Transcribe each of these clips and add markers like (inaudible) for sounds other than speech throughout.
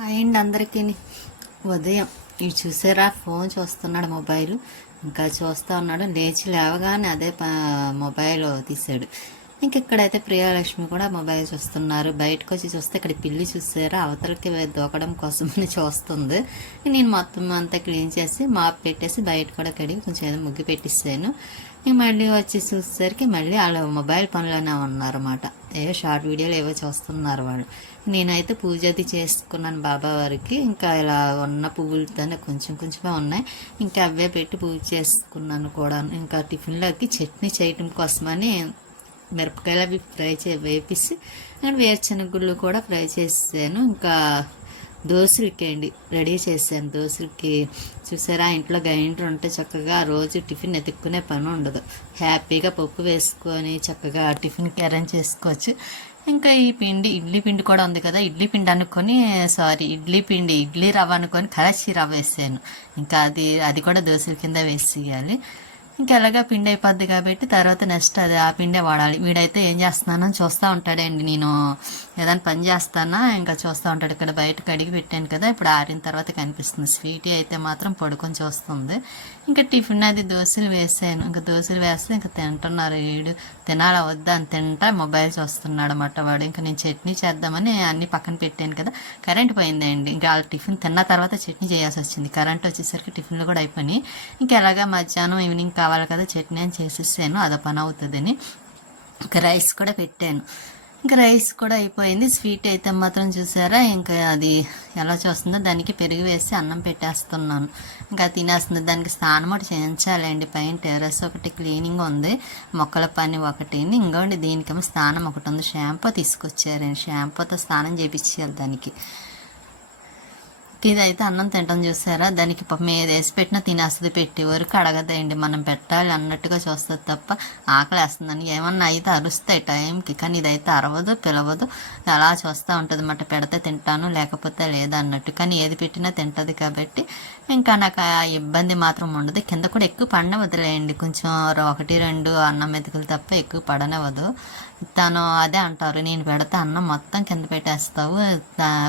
Hi అండి అందరికీ. ఉదయం ఇవి చూసారా? ఫోన్ చూస్తున్నాడు మొబైల్. ఇంకా చూస్తూ ఉన్నాడు. లేచి లేవగానే అదే మొబైల్ తీసాడు. ఇంక ఇక్కడైతే ప్రియాలక్ష్మి కూడా మొబైల్ చూస్తున్నారు బయటకు వచ్చి చూస్తే ఇక్కడ పిల్లి చూసారా అవతలకి దూకడం కోసమని చూస్తుంది. నేను మొత్తం అంతా క్లీన్ చేసి మాప్ పెట్టేసి బయట కూడా కడిగి కొంచెం ఏదో ముగ్గు పెట్టిస్తాను. ఇంక మళ్ళీ వచ్చి చూసేసరికి మళ్ళీ వాళ్ళు మొబైల్ పనులనే ఉన్నారన్నమాట. ఏవో షార్ట్ వీడియోలు ఏవో చూస్తున్నారు వాళ్ళు. నేనైతే పూజ అది చేసుకున్నాను బాబా వారికి. ఇంకా ఇలా ఉన్న పువ్వులతోనే కొంచెం కొంచెమే ఉన్నాయి. ఇంకా అవే పెట్టి పూజ చేసుకున్నాను కూడా ఇంకా టిఫిన్లోకి చట్నీ చేయటం కోసమని మిరపకాయలు అవి ఫ్రై చే వేపిసి అండ్ వేరుశనగ గుళ్ళు కూడా ఫ్రై చేసాను. ఇంకా దోశలకి అండి రెడీ చేశాను దోశలకి చూసారా ఇంట్లో గ్రైండర్ ఉంటే చక్కగా రోజు టిఫిన్ ఎతుక్కునే పని ఉండదు. హ్యాపీగా పప్పు వేసుకొని చక్కగా టిఫిన్కి అరేంజ్ చేసుకోవచ్చు. ఇంకా ఈ పిండి ఇడ్లీ పిండి కూడా ఉంది కదా ఇడ్లీ పిండి అనుకొని సారీ ఇడ్లీ పిండి ఇడ్లీ రవ్వ అనుకొని కలసి రవ్వ వేసాను. ఇంకా అది అది కూడా దోశల కింద వేసేయాలి. ఇంకా ఎలాగా పిండి అయిపోద్ది కాబట్టి తర్వాత నెక్స్ట్ అది ఆ పిండే వాడాలి. వీడైతే ఏం చేస్తున్నానని చూస్తూ ఉంటాడండి నేను. ఏదైనా పని చేస్తానా? ఇంకా చూస్తూ ఉంటాడు. ఇక్కడ బయట కడిగి పెట్టాను కదా ఇప్పుడు ఆరిన తర్వాత కనిపిస్తుంది. స్వీటీ అయితే మాత్రం పడుకొని చూస్తుంది. ఇంకా టిఫిన్ అది దోశలు వేసాను. ఇంకా దోశలు వేస్తే ఇంకా తింటున్నారు. వీడు తినాలా వద్దా అని తింటా మొబైల్ చూస్తున్నాడు అన్నమాట వాడు. ఇంకా నేను చట్నీ చేద్దామని అన్ని పక్కన పెట్టాను కదా కరెంట్ పోయిందండి. ఇంకా వాళ్ళ టిఫిన్ తిన్న తర్వాత చట్నీ చేయాల్సి వచ్చింది. కరెంట్ వచ్చేసరికి టిఫిన్లు కూడా అయిపోయినాయి. ఇంకా ఎలాగా మధ్యాహ్నం ఈవినింగ్ కావాలి కదా చట్నీ అని చేసేసాను. అదో పని అవుతుందని. ఇంకా రైస్ కూడా పెట్టాను. ఇంకా రైస్ కూడా అయిపోయింది. స్వీట్ అయితే మాత్రం చూసారా? ఇంకా అది ఎలా చూస్తుందో దానికి పెరుగు వేసి అన్నం పెట్టేస్తున్నాను. ఇంకా తినేస్తుంది. దానికి స్నానం ఒకటి చేయించాలండి. పైన టెర్రస్ ఒకటి క్లీనింగ్ ఉంది. మొక్కల పని ఒకటి ఇంకోండి దీనికేమో స్నానం ఒకటి ఉంది. షాంపూ తీసుకొచ్చారండి. షాంపూతో స్నానం చేయించాలి దానికి. ఇదైతే అన్నం తింటాం చూసారా? దానికి పాపం ఏది వేసి పెట్టినా తినేస్తుంది పెట్టే వరకు అడగదండి మనం పెట్టాలి అన్నట్టుగా చూస్తుంది తప్ప ఆకలి వేస్తుందని ఏమన్నా అయితే అరుస్తాయి టైంకి. కానీ ఇదైతే అరవదు పిలవదు. అలా చూస్తూ ఉంటుంది అన్నమాట. పెడితే తింటాను లేకపోతే లేదు అన్నట్టు. కానీ ఏది పెట్టినా తింటుంది కాబట్టి ఇంకా నాకు ఆ ఇబ్బంది మాత్రం ఉండదు. కింద కూడా ఎక్కువ పడనవదులేండి కొంచెం ఒకటి రెండు అన్నం మెతుకులు తప్ప ఎక్కువ పడనవదు తను అదే అంటారు నేను పెడితే అన్నం మొత్తం కింద పెట్టేస్తావు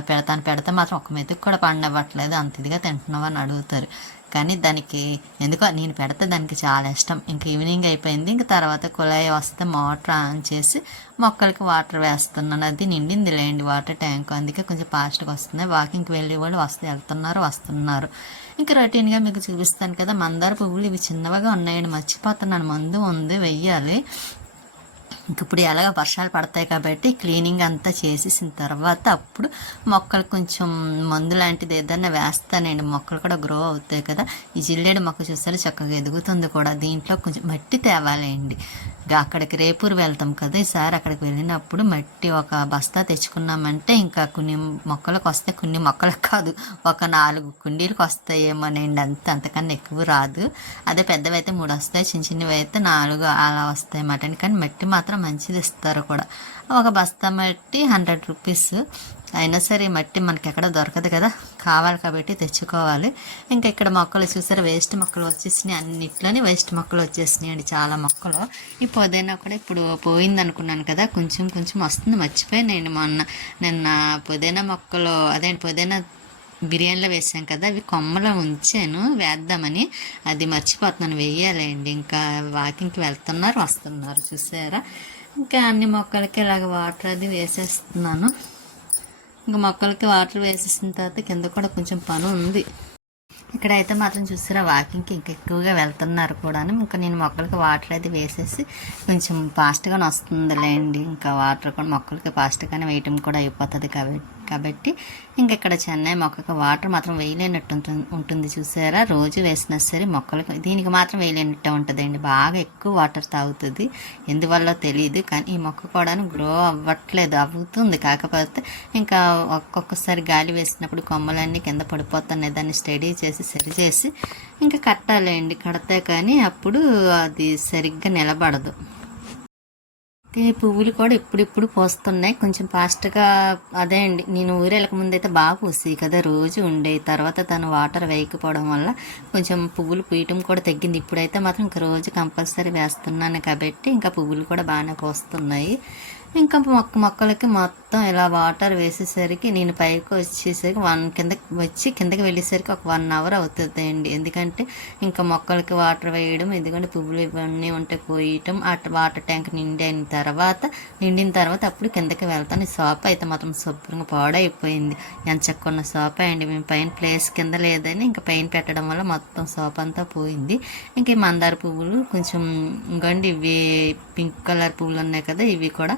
పెడతాను పెడితే మాత్రం ఒక మెతుకు కూడా పండవ్వట్లేదు అంత ఇదిగా తింటున్నావు అని అడుగుతారు. కానీ దానికి ఎందుకో నేను పెడితే దానికి చాలా ఇష్టం ఇంక ఈవినింగ్ అయిపోయింది ఇంక తర్వాత కుళాయి వస్తే మోటార్ ఆన్ చేసి మొక్కలకి వాటర్ వేస్తున్నాను అది నిండింది లేండి వాటర్ ట్యాంక్ అందుకే కొంచెం ఫాస్ట్గా వస్తున్నాయి వాకింగ్కి వెళ్ళే వాళ్ళు వస్తే వెళ్తున్నారు వస్తున్నారు. ఇంకా రొటీన్గా మీకు చూపిస్తాను కదా మందార పువ్వులు ఇవి చిన్నవిగా ఉన్నాయండి మర్చిపోతున్నాను ముందు ఉంది వెయ్యాలి. ఇప్పుడు ఎలాగ వర్షాలు పడతాయి కాబట్టి క్లీనింగ్ అంతా చేసేసిన తర్వాత అప్పుడు మొక్కలు కొంచెం మందు లాంటిది ఏదైనా వేస్తానండి. మొక్కలు కూడా గ్రో అవుతాయి కదా. ఈ జిల్లేడు మొక్క చూసారు? చక్కగా ఎదుగుతుంది కూడా. దీంట్లో కొంచెం మట్టి తేవాలండి. అక్కడికి రేపూరు వెళ్తాం కదా ఈసారి అక్కడికి వెళ్ళినప్పుడు మట్టి ఒక బస్తా తెచ్చుకున్నామంటే ఇంకా కొన్ని మొక్కలకు వస్తే కొన్ని మొక్కలకు కాదు ఒక నాలుగు కుండీలకు వస్తాయేమోనండి. అంత అంతకన్నా ఎక్కువ రాదు. అదే పెద్దవి అయితే మూడు వస్తాయి చిన్న చిన్నవి అయితే నాలుగు అలా వస్తాయి అన్నమాట కానీ మట్టి మాత్రం మంచిది ఇస్తారు కూడా. ఒక బస్తా మట్టి హండ్రెడ్ రూపీస్. అయినా సరే మట్టి మనకి ఎక్కడ దొరకదు కదా. కావాలి కాబట్టి తెచ్చుకోవాలి. ఇంకా ఇక్కడ మొక్కలు చూసారు? వేస్ట్ మొక్కలు వచ్చేసినాయి. అన్నిట్లోనే వేస్ట్ మొక్కలు వచ్చేసినాయి అండి చాలా మొక్కలు. ఈ పొదైనా కూడా ఇప్పుడు పోయింది అనుకున్నాను కదా. కొంచెం కొంచెం వస్తుంది. మర్చిపోయాను మొన్న. నిన్న పుదీనా మొక్కలు అదే పుదీనా బిర్యానీలో వేసాం కదా అవి కొమ్మలో ఉంచాను వేద్దామని. అది మర్చిపోతున్నాను వేయాలండి. ఇంకా వాకింగ్కి వెళ్తున్నారు వస్తున్నారు చూసారా? ఇంకా అన్ని మొక్కలకి ఇలాగ వాటర్ అది వేసేస్తున్నాను. ఇంకా మొక్కలకి వాటర్ వేసేసిన తర్వాత కింద కూడా కొంచెం పని ఉంది. ఇక్కడ అయితే మాత్రం చూసారా వాకింగ్కి ఇంకా ఎక్కువగా వెళ్తున్నారు కూడా ఇంకా నేను మొక్కలకి వాటర్ అది వేసేసి కొంచెం ఫాస్ట్గానే వస్తుందిలేండి. ఇంకా వాటర్ కూడా మొక్కలకి ఫాస్ట్గానే వేయటం కూడా అయిపోతుంది కాబట్టి. కాబట్టి ఇంక ఇక్కడ చెన్నై మొక్కకి వాటర్ మాత్రం వేయలేనట్టు ఉంటుంది చూసారా? రోజు వేసినా సరే మొక్కలకు దీనికి మాత్రం వేయలేనట్టు ఉంటుందండి. బాగా ఎక్కువ వాటర్ తాగుతుంది. ఎందువల్ల తెలియదు కానీ ఈ మొక్క కూడా గ్రో అవ్వట్లేదు. అవుతుంది. కాకపోతే ఇంకా ఒక్కొక్కసారి గాలి వేసినప్పుడు కొమ్మలన్నీ కింద పడిపోతున్నాయి. దాన్ని స్టడీ చేసి సరి చేసి ఇంకా కట్టాలండి. కడితే కానీ అప్పుడు అది సరిగ్గా నిలబడదు. అయితే పువ్వులు కూడా ఇప్పుడిప్పుడు పోస్తున్నాయి. కొంచెం ఫాస్ట్గా అదే అండి. నేను ఊరు ముందు అయితే బాగా పూసి కదా. రోజు ఉండే తర్వాత తను వాటర్ వేయకపోవడం వల్ల కొంచెం పువ్వులు పూయటం కూడా తగ్గింది. ఇప్పుడైతే మాత్రం ఇంకా రోజు కంపల్సరీ వేస్తున్నాను కాబట్టి ఇంకా పువ్వులు కూడా బాగానే పోస్తున్నాయి. ఇంకా మొక్క మొక్కలకి మొత్తం ఇలా వాటర్ వేసేసరికి నేను పైకి వచ్చేసరికి వన్ కిందకి వచ్చి కిందకి వెళ్ళేసరికి ఒక వన్ అవర్ అవుతుంది అండి ఎందుకంటే ఇంకా మొక్కలకి వాటర్ వేయడం ఎందుకంటే పువ్వులు ఇవన్నీ ఉంటే పోయటం అటు వాటర్ ట్యాంక్ నిండిన తర్వాత నిండిన తర్వాత అప్పుడు కిందకి వెళ్తాను. ఈ సోఫా అయితే మాత్రం శుభ్రంగా పాడైపోయింది. ఎంత చక్కన్న సోఫా అండి. మేము పైన ప్లేస్ కింద లేదని ఇంకా పైన పెట్టడం వల్ల మొత్తం సోఫా అంతా పోయింది. ఇంకా ఈ మందార పువ్వులు కొంచెం ఇంకోండి ఇవి పింక్ కలర్ పువ్వులు ఉన్నాయి కదా ఇవి కూడా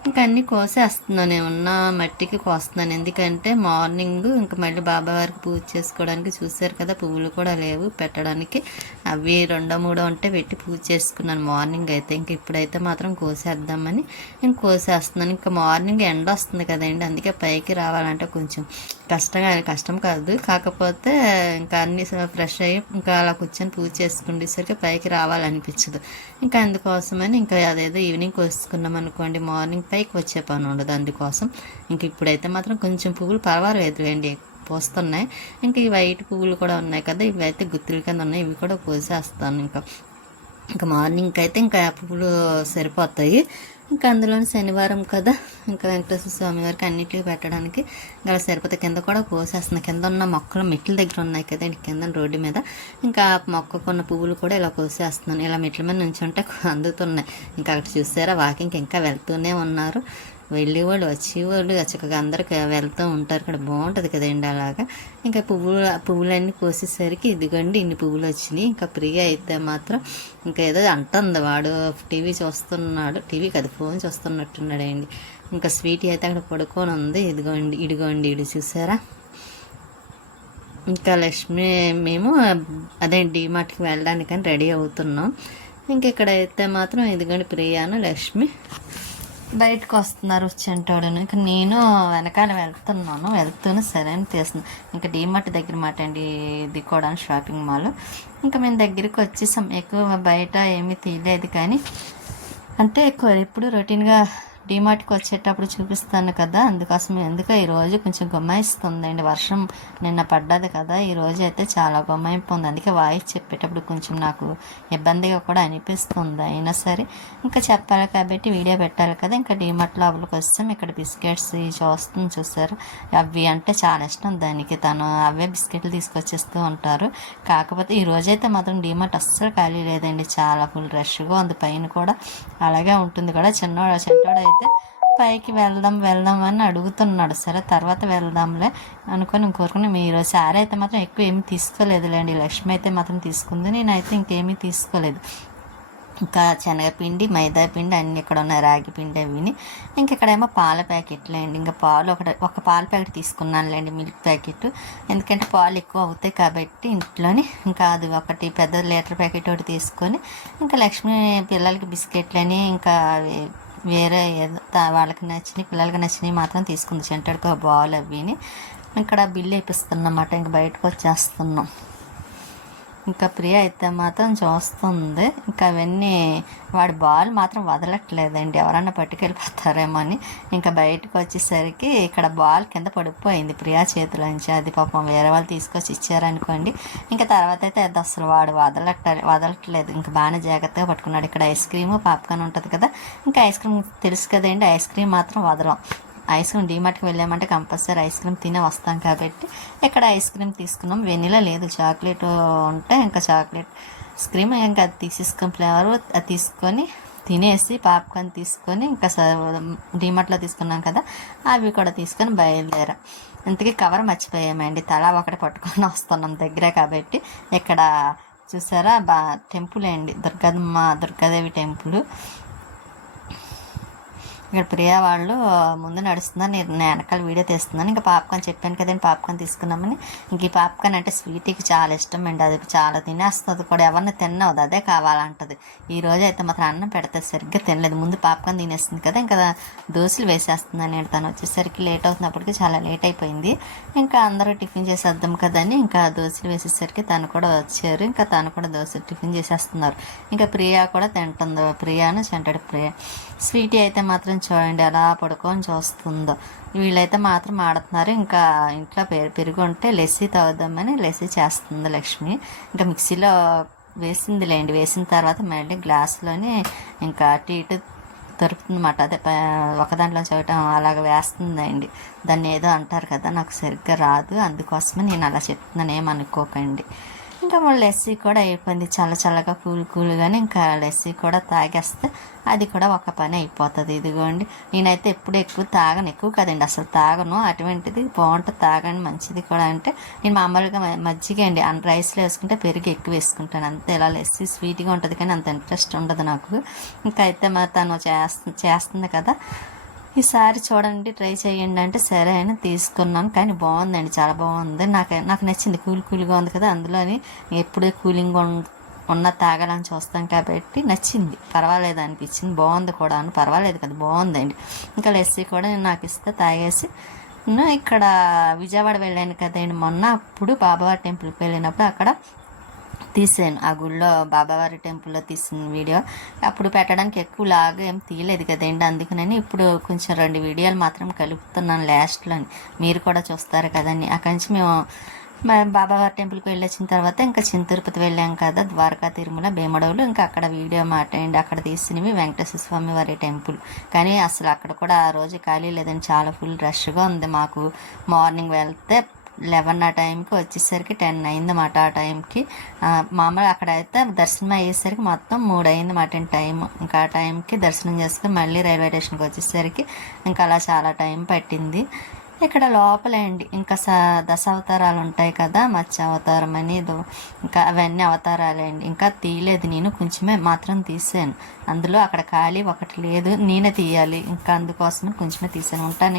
ఇంకా అన్నీ కోసేస్తున్నాను. ఉన్న మట్టికి కోస్తున్నాను. ఎందుకంటే మార్నింగ్ ఇంకా మళ్ళీ బాబా వారికి పూజ చేసుకోవడానికి చూశారు కదా పువ్వులు కూడా లేవు పెట్టడానికి. అవి రెండో మూడో ఉంటే పెట్టి పూజ చేసుకున్నాను మార్నింగ్ అయితే. ఇంక ఇప్పుడైతే మాత్రం కోసేద్దామని ఇంక కోసేస్తున్నాను. ఇంకా మార్నింగ్ ఎండ వస్తుంది కదండి అందుకే పైకి రావాలంటే కొంచెం కష్టంగా కష్టం కాదు. కాకపోతే ఇంకా అన్ని ఫ్రెష్ అయ్యి ఇంకా అలా కూర్చొని పూజ చేసుకునేసరికి పైకి రావాలనిపించదు. ఇంకా అందుకోసమని ఇంకా అదేదో ఈవినింగ్ కోసుకున్నాం అనుకోండి మార్నింగ్ పైకి వచ్చే పని ఉండదు అందుకోసం. ఇంక ఇప్పుడైతే మాత్రం కొంచెం పువ్వులు పర్వాలేదు అండి పోస్తున్నాయి. ఇంకా ఈ వైట్ పువ్వులు కూడా ఉన్నాయి కదా ఇవి అయితే గుత్తుల కింద ఉన్నాయి ఇవి కూడా పోసేస్తాను ఇంకా. ఇంకా మార్నింగ్ అయితే ఇంకా పువ్వులు సరిపోతాయి. ఇంకా అందులోని శనివారం కదా? ఇంకా వెంకటేశ్వర స్వామి వారికి అన్నిటికీ పెట్టడానికి గల అలా సరిపోతే కింద కూడా కోసేస్తున్నాయి కింద ఉన్న మొక్కలు మెట్ల దగ్గర ఉన్నాయి కదా ఇంక కింద రోడ్డు మీద. ఇంకా ఆ మొక్కకున్న పువ్వులు కూడా ఇలా కోసేస్తున్నాను. ఇలా మెట్ల మీద నుంచి ఉంటే (laughs) అందుతున్నాయి. ఇంకా అక్కడ చూసారా? వాకింగ్కి ఇంకా వెళ్తూనే ఉన్నారు. వెళ్ళేవాళ్ళు వచ్చేవాళ్ళు చక్కగా అందరికి వెళ్తూ ఉంటారు ఇక్కడ బాగుంటుంది కదండి అలాగా. ఇంకా పువ్వులు పువ్వులన్నీ కోసేసరికి ఇదిగోండి ఇన్ని పువ్వులు వచ్చినాయి. ఇంకా ప్రియ అయితే మాత్రం ఇంకా ఏదో అంటుంది వాడు టీవీ చూస్తున్నాడు టీవీ కదా ఫోన్ చూస్తున్నట్టున్నాడండి. ఇంకా స్వీట్ అయితే అక్కడ పడుకొని ఉంది. ఇదిగోండి ఇడిగోండి ఇడు చూసారా? ఇంకా లక్ష్మి మేము అదే డీమార్ట్కి వెళ్ళడానికని రెడీ అవుతున్నాం. ఇంక ఇక్కడైతే మాత్రం ఇదిగోండి ప్రియాను లక్ష్మి. బయటకు వస్తున్నారు చెంటోడను ఇంకా నేను వెనకాల వెళ్తున్నాను. వెళ్తూనే సరే అని తీస్తున్నాను ఇంకా డీమార్ట్ దగ్గర మాట అండి ఇది కూడా షాపింగ్ మాల్. ఇంకా మేము దగ్గరికి వచ్చేసాం. ఎక్కువ బయట ఏమీ తీయలేదు కానీ అంటే ఎక్కువ ఎప్పుడు రొటీన్గా డిమార్ట్కి వచ్చేటప్పుడు చూపిస్తాను కదా అందుకోసం ఎందుకో ఈరోజు కొంచెం గుమ్మాయిస్తుందండి వర్షం నిన్న పడ్డది కదా ఈరోజు అయితే చాలా గుమ్మాయిపోతుంది అందుకే వాయిస్ చెప్పేటప్పుడు కొంచెం నాకు ఇబ్బందిగా కూడా అనిపిస్తుంది. అయినా సరే ఇంకా చెప్పాలి కాబట్టి వీడియో పెట్టాలి కదా ఇంకా డిమార్ట్ లోపలికి వస్తాం. ఇక్కడ బిస్కెట్స్ ఇవి చూస్తుంది చూసారు. అవి అంటే చాలా ఇష్టం దానికి. తను అవే బిస్కెట్లు తీసుకొచ్చేస్తూ ఉంటారు. కాకపోతే ఈ రోజైతే మాత్రం డిమార్ట్ అస్సలు ఖాళీ లేదండి. చాలా ఫుల్ రష్గా ఉంది. పైన కూడా అలాగే ఉంటుంది కూడా చిన్నవాడు చిన్నవాడు అయితే పైకి వెళ్దాం వెళ్దాం అని అడుగుతున్నాడు. సరే తర్వాత వెళ్దాంలే అనుకొని కోరుకుని మీరు సారీ అయితే మాత్రం ఎక్కువ ఏమీ తీసుకోలేదులేండి. లక్ష్మి అయితే మాత్రం తీసుకుంది నేనైతే ఇంకేమీ తీసుకోలేదు. ఇంకా శనగపిండి మైదా పిండి అన్నీ ఇక్కడ ఉన్నాయి. రాగి పిండి అవిని ఇంక ఇక్కడేమో పాల ప్యాకెట్లు అండి ఇంకా పాలు ఒకటి ఒక పాల ప్యాకెట్ తీసుకున్నానులేండి మిల్క్ ప్యాకెట్. ఎందుకంటే పాలు ఎక్కువ అవుతాయి కాబట్టి ఇంట్లోని ఇంకా అది ఒకటి పెద్ద లీటర్ ప్యాకెట్ ఒకటి తీసుకొని ఇంకా లక్ష్మి పిల్లలకి బిస్కెట్లని ఇంకా వేరే ఏదో వాళ్ళకి నచ్చినవి పిల్లలకి నచ్చినవి మాత్రం తీసుకుంది. చెంటడికి బాల్ అవిని ఇక్కడ బిల్లు వేపిస్తున్నమాట. ఇంక బయటకు వచ్చేస్తున్నాం ఇంకా ప్రియ అయితే మాత్రం చూస్తుంది. ఇంకా అవన్నీ వాడి బాల్ మాత్రం వదలట్లేదండి. ఎవరన్నా పట్టుకెళ్ళిపోతారేమో అని. ఇంకా బయటకు వచ్చేసరికి ఇక్కడ బాల్ కింద పడిపోయింది ప్రియా చేతిలోంచి అది పాపం వేరే వాళ్ళు తీసుకొచ్చి ఇచ్చారనుకోండి. ఇంకా తర్వాత అయితే అది అసలు వాడు వదలట వదలట్లేదు. ఇంకా బాగానే జాగ్రత్తగా పట్టుకున్నాడు. ఇక్కడ ఐస్ క్రీమ్ పాప్కార్న్ ఉంటుంది కదా. ఇంకా ఐస్ క్రీమ్ తెలుసు కదండి. ఐస్ క్రీమ్ మాత్రం వదలం. ఐస్ క్రీమ్ డీమార్ట్కి వెళ్ళామంటే కంపల్సరీ ఐస్ క్రీమ్ తినే వస్తాం కాబట్టి ఇక్కడ ఐస్ క్రీమ్ తీసుకున్నాం. వెనిలా లేదు చాక్లెట్ ఉంటే ఇంకా చాక్లెట్ స్క్రీమ్ ఇంకా అది తీసేసుకుని ఫ్లేవర్ అది తీసుకొని తినేసి పాప్కార్న్ తీసుకొని ఇంకా డీమార్ట్లో తీసుకున్నాం కదా అవి కూడా తీసుకొని బయలుదేరాం. ఇంతకీ కవర్ మర్చిపోయామండి. తలా ఒకటి పట్టుకొని వస్తున్నాం దగ్గరే కాబట్టి. ఇక్కడ చూసారా? బా టెంపుల్ అండి. దుర్గమ్మ దుర్గాదేవి టెంపుల్. ఇక్కడ ప్రియా వాళ్ళు ముందు నడుస్తున్నారు నేను వెనకాల వీడియో తీస్తున్నాను. ఇంకా పాప్కార్న్ చెప్పాను కదండి పాప్కార్న్ తీసుకున్నామని. ఇంక ఈ పాప్కార్న్ అంటే స్వీట్కి చాలా ఇష్టం అండి. అది చాలా తినేస్తుంది కూడా. ఎవరిని తినవద్దు అదే కావాలంటది. ఈ రోజు అయితే మాత్రం అన్నం పెడితే సరిగ్గా తినలేదు. ముందు పాప్కార్న్ తినేస్తుంది కదా ఇంకా దోశలు వేసేస్తున్నాను నేను. తను వచ్చేసరికి లేట్ అవుతున్నప్పటికీ చాలా లేట్ అయిపోయింది. ఇంకా అందరూ టిఫిన్ చేసేద్దాం కదని ఇంకా దోశలు వేసేసరికి తను కూడా వచ్చారు. ఇంకా తను కూడా దోశ టిఫిన్ చేసేస్తున్నారు. ఇంకా ప్రియా కూడా తింటుంది. ప్రియాను చెంటాడు ప్రియా. స్వీటీ అయితే మాత్రం చూడండి ఎలా పడుకొని చూస్తుందో. వీళ్ళైతే మాత్రం ఆడుతున్నారు. ఇంకా ఇంట్లో పెరు పెరుగు ఉంటే లెస్సీ తాగుదామని లెస్సీ చేస్తుంది లక్ష్మి. ఇంకా మిక్సీలో వేసిందిలేండి. వేసిన తర్వాత మళ్ళీ గ్లాసులోని ఇంకా అటు ఇటు దొరుకుతుందన్నమాట. అదే ఒక దాంట్లో చూడటం అలాగ వేస్తుందండి. దాన్ని ఏదో అంటారు కదా నాకు సరిగ్గా రాదు. అందుకోసమే నేను అలా చెప్తున్నాను. ఏమనుకోకండి. ఇంకా మళ్ళీ లెస్సీ కూడా అయిపోయింది. చల్ల చల్లగా కూల్ కూల్గానే ఇంకా లెస్సీ కూడా తాగేస్తే అది కూడా ఒక పని అయిపోతుంది. ఇదిగోండి నేనైతే ఎప్పుడు ఎక్కువ తాగను ఎక్కువ కదండి. అసలు తాగను. అటువంటిది బాగుంటుంది తాగండి మంచిది కూడా అంటే నేను మామూలుగా మజ్జిగ అండి. అన్ రైస్లో వేసుకుంటే పెరుగు ఎక్కువ వేసుకుంటాను. అంతే ఇలా లెస్సీ స్వీట్గా ఉంటుంది కానీ అంత ఇంట్రెస్ట్ ఉండదు నాకు. ఇంకా అయితే మా తను చేస్తు చేస్తుంది కదా. ఈసారి చూడండి ట్రై చేయండి అంటే సరే అని తీసుకున్నాను. కానీ బాగుందండి చాలా బాగుంది. నాకు నాకు నచ్చింది. కూల్ కూల్గా ఉంది కదా అందులోని ఎప్పుడూ కూలింగ్ ఉన్న తాగాలని చూస్తాం కాబట్టి నచ్చింది. పర్వాలేదు అనిపించింది. బాగుంది కూడా అని పర్వాలేదు కదా బాగుందండి. ఇంకా లస్సీ కూడా నేను నాకు ఇస్తే తాగేసి. నేను ఇక్కడ విజయవాడ వెళ్ళాను కదండి. మొన్న అప్పుడు బాబావారి టెంపుల్కి వెళ్ళినప్పుడు అక్కడ తీసాను ఆ గుళ్ళో బాబావారి టెంపుల్లో తీసిన వీడియో. అప్పుడు పెట్టడానికి ఎక్కువ లాగా ఏం తీయలేదు కదండి. అందుకని ఇప్పుడు కొంచెం రెండు వీడియోలు మాత్రం కలుపుతున్నాను లాస్ట్లో. మీరు కూడా చూస్తారు కదండి. అక్కడి నుంచి మేము బాబావారి టెంపుల్కి వెళ్ళొచ్చిన తర్వాత ఇంకా చిన్న తిరుపతి వెళ్ళాం కదా ద్వారకా తిరుమల భీమడవులు ఇంకా అక్కడ వీడియో మాట్లాడి అక్కడ తీసినవి వెంకటేశ్వర స్వామి వారి టెంపుల్. కానీ అసలు అక్కడ కూడా ఆ రోజు ఖాళీ లేదండి. చాలా ఫుల్ రష్గా ఉంది మాకు. మార్నింగ్ వెళ్తే లెవెన్ ఆ టైంకి వచ్చేసరికి టెన్ అయింది మాట ఆ టైంకి. మామూలు మామూలుగా అక్కడ అయితే దర్శనం అయ్యేసరికి మొత్తం మూడు అయింది టైం. ఇంకా ఆ టైంకి దర్శనం చేసుకుని మళ్ళీ రైల్వే స్టేషన్కి వచ్చేసరికి ఇంకా అలా చాలా టైం పట్టింది. ఇక్కడ లోపలేండి ఇంకా స దశావతారాలు ఉంటాయి కదా మత్స్య అవతారం అని ఇంకా అవన్నీ అవతారాలే అండి ఇంకా తీయలేదు నేను కొంచెమే మాత్రం తీసాను. అందులో అక్కడ ఖాళీ ఒకటి లేదు నేనే తీయాలి. ఇంకా అందుకోసమే కొంచెమే తీసాను. ఉంటాను